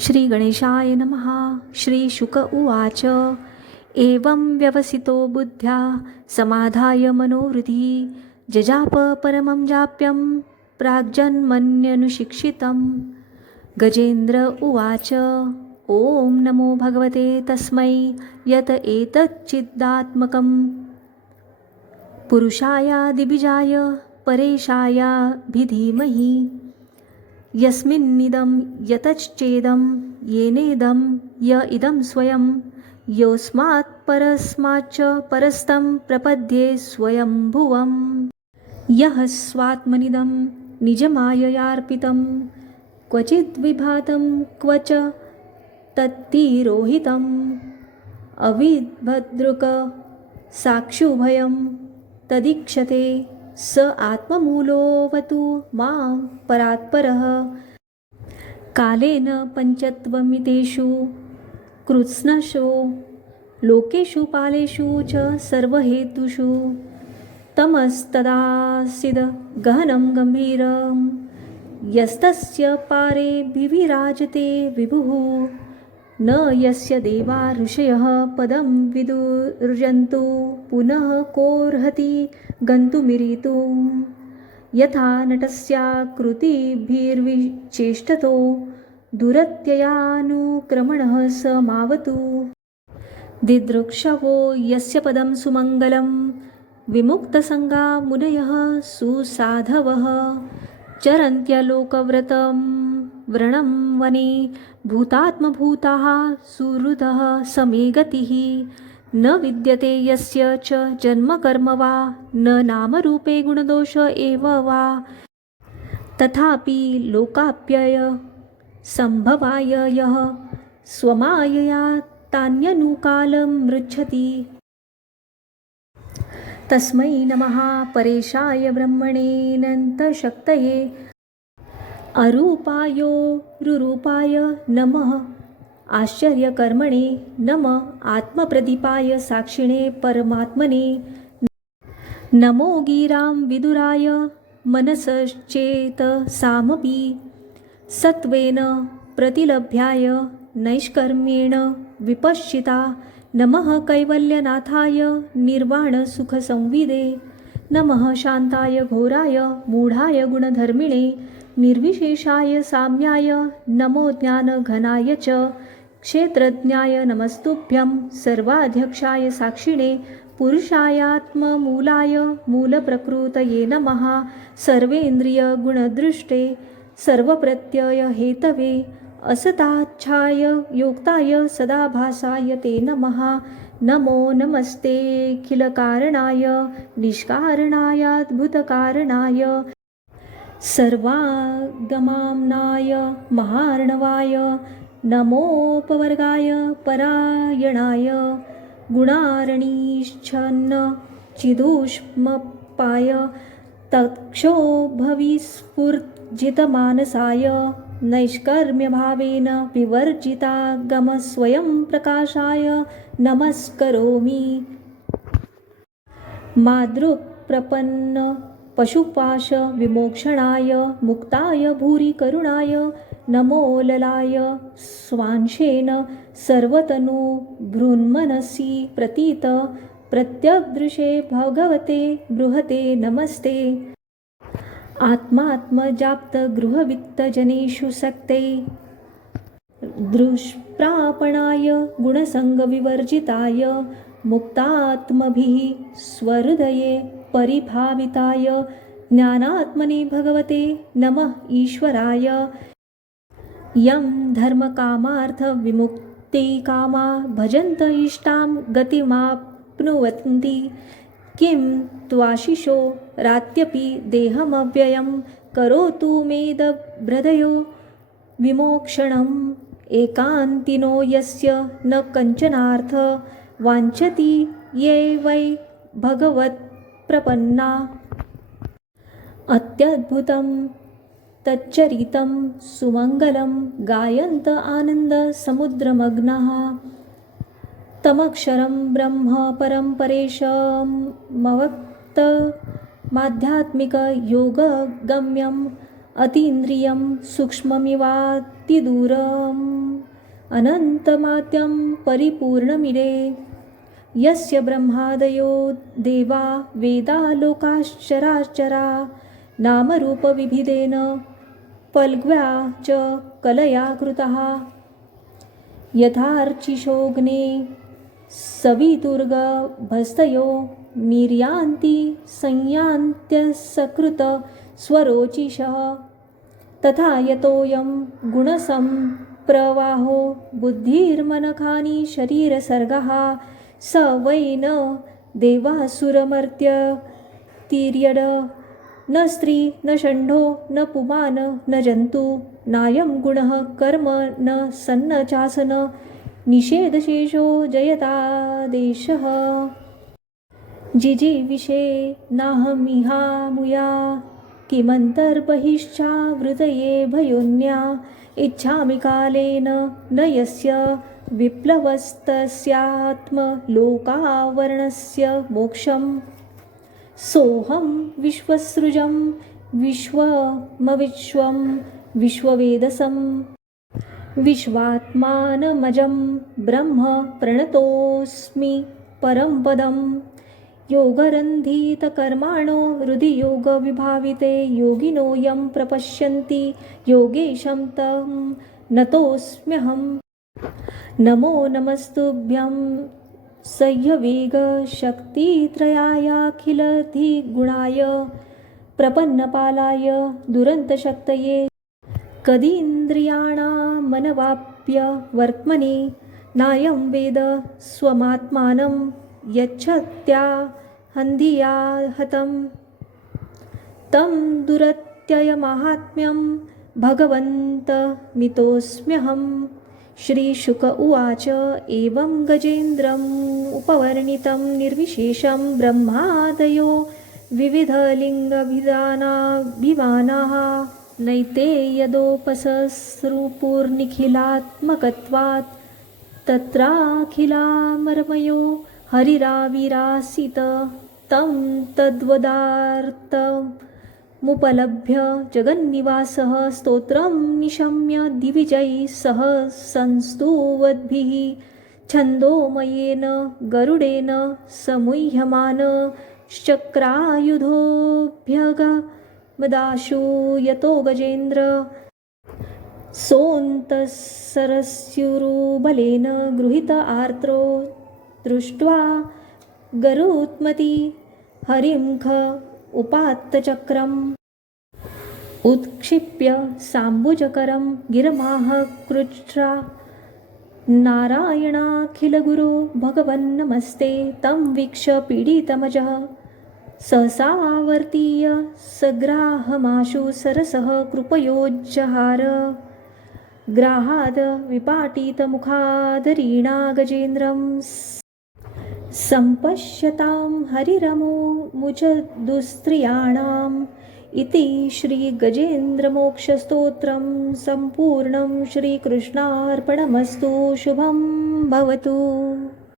श्री गणेशाय नमः। श्री शुक उवाच एवं व्यवसितो बुद्ध्या समाधाय मनोहृदि जजाप परमं जाप्यं प्राग्जन्मन्यनुशिक्षितं। गजेन्द्र उवाच ॐ नमो भगवते तस्मै यत एतच्चिदात्मकं पुरुषायादिबीजाय परेशायाभिधीमहि यस्मिन्निदं यतश्चेदं येनेदं य इदं स्वयं योऽस्मात् परस्माच्च परस्तं प्रपद्ये स्वयंभुवम्। यः स्वात्मनिदं निजमाययार्पितं क्वचिद्विभातं क्व च तत्तिरोहितम् अविभद्रुक साक्षुभयं तदीक्षते स आत्ममूलोऽवतु मां परात्परः। कालेन पञ्चत्वमितेषु कृत्स्नशो लोकेषु पालेषु च सर्वहेतुषु तमस्तदासीद गहनं गम्भीरं यस्तस्य पारे विविराजते विभुः न यस्य देवा ऋषयः पदं विदुर्यन्तु पुनः कोऽर्हति गन्तुमिरितुं यथा नटस्याकृतिभिर्विचेष्टतो दुरत्ययानुक्रमणः स मावतु। दिदृक्षवो यस्य पदं सुमङ्गलं विमुक्तसङ्गा मुनयः सुसाधवः चरन्त्यलोकव्रतं व्रणं वने भूतात्मभूताः सुहृदः समे गतिः न विद्यते यस्य च जन्मकर्म वा न नामरूपे गुणदोष एव वा तथापि लोकाप्यय सम्भवाय यः स्वमायया तान्यनुकालं मृच्छति। तस्मै नमः परेशाय ब्रह्मणेऽनन्तशक्तये अरूपायोरुरूपाय नमः आश्चर्यकर्मणे नमः आत्मप्रदीपाय साक्षिणे परमात्मने नमो गिरां विदुराय मनसश्चेतसामपि सत्त्वेन प्रतिलभ्याय नैष्कर्म्येण विपश्चिता नमः कैवल्यनाथाय निर्वाणसुखसंविदे नमः शान्ताय घोराय मूढाय गुणधर्मिणे निर्विशेषाय साम्याय नमो ज्ञानघनाय च क्षेत्रज्ञाय नमस्तुभ्यं सर्वाध्यक्षाय साक्षिणे पुरुषायात्ममूलाय मूलप्रकृतये नमः सर्वेन्द्रियगुणदृष्टे सर्वप्रत्ययहेतवे असताच्छाय योक्ताय सदाभासाय ते नमः नमो नमस्तेऽखिलकारणाय निष्कारणायाद्भुतकारणाय सर्वागमाम्नाय महार्णवाय नमोपवर्गाय परायणाय गुणारणीश्चन्न चिदूष्मपाय तक्षोभविस्फुर्जितमानसाय नैष्कर्म्यभावेन विवर्जितागमस्वयं प्रकाशाय नमस्करोमि। मादृक्प्रपन्न पशुपाश विमोक्षणाय मुक्ताय भूरि करुणाय नमो ललाय स्वांशेन सर्वतनु भ्रून्मनसि प्रतीत प्रत्यग्दृशे भगवते बृहते नमस्ते। आत्मात्मजाप्तगृहवित्तजनेषु सक्ते दुष्प्रापणाय गुणसङ्गविवर्जिताय मुक्तात्मभिः स्वहृदये परिभाविताय ज्ञानात्मने भगवते नमः ईश्वराय। यं धर्मकामार्थविमुक्तिकामा भजन्त इष्टां गतिमाप्नुवन्ति किं त्वाशिषो रात्यपि देहमव्ययं करोतु मेदभ्रदयो विमोक्षणम्। एकान्तिनो यस्य न कञ्चनार्थ वाञ्छति ये वै भगवत्प्रपन्ना अत्यद्भुतं तच्चरितं सुमङ्गलं गायन्त आनन्दसमुद्रमग्नः तमक्षरं ब्रह्म परं परेशमवक्तमाध्यात्मिकयोगगम्यम् अतीन्द्रियं सूक्ष्ममिवात्मनोन्नतम् भक्तिदूरम् अनन्तमात्यं परिपूर्णमिरे यस्य ब्रह्मादयो देवा वेदा लोकाश्चराचरा नामरूपविभिदेन पल्ग्व्या च कलया कृतः यथार्चिषोऽग्ने सवितुर्गभस्तयो निर्यान्ति संयान्त्यसकृत स्वरोचिषः तथा यतोऽयं गुणसम्प्रवाहो बुद्धिर्मनखानि शरीरसर्गः स वै न देवासुरमर्त्यतिर्यड न स्त्री न षण्ढो न पुमान न जन्तु नायं गुणः कर्म न सन्न चासन निषेधशेषो जयतादेशः जिजीविषे नाहमिहामुया किमन्तर्बहिश्चावृतये भयोन्या इच्छामि कालेन न यस्य विप्लवस्तस्यात्मलोकावरणस्य मोक्षं सोऽहं विश्वसृजं विश्वमविश्वं विश्ववेदसं विश्वात्मानमजं ब्रह्म प्रणतोऽस्मि परं पदं योगरन्धितकर्माणो हृदि योगविभाविते योगिनो यं प्रपश्यन्ति योगेशं तं नतोऽस्म्यहम् नमो नमस्तुभ्यं सह्यवेगशक्तित्रयायाखिलधिगुणाय प्रपन्नपालाय दुरन्तशक्तये कदीन्द्रियाणामनवाप्य वर्त्मनि नायं वेद स्वमात्मानं यच्छत्याहन्धिया हतं तं दुरत्ययमाहात्म्यं भगवन्तमितोऽस्म्यहम् श्रीशुक उवाच एवं गजेन्द्रम् उपवर्णितं निर्विशेषं ब्रह्मादयो विविधलिङ्गभिधानाभिमानाः नैते यदोपसस्रुपूर्निखिलात्मकत्वात् तत्राखिलामरमयो हरिराविरासीत तं तद्वदार्थमुपलभ्य जगन्निवासः स्तोत्रं निशम्य दिविजैः सह संस्तुवद्भिः छन्दोमयेन गरुडेन समुह्यमान चक्रायुधोऽभ्यगमदाशु यतो गजेन्द्र सोऽन्तःसरस्युरुबलेन गृहीत आर्द्रो दृष्ट्वा गरुत्मति हरिं ख उपात्तचक्रम् उत्क्षिप्य साम्बुजकरं गिरमाह कृच्छ्रा नारायणाखिलगुरो भगवन्नमस्ते तं वीक्ष्य पीडितमजः सहसावर्तीय सग्राहमाशु सरसः कृपयोज्जहार ग्राहाद विपाटितमुखादरीणा गजेन्द्रं सम्पश्यतां हरिरमुमुचदुस्त्रियाणाम् इति श्रीगजेन्द्रमोक्षस्तोत्रं सम्पूर्णं श्रीकृष्णार्पणमस्तु शुभं भवतु।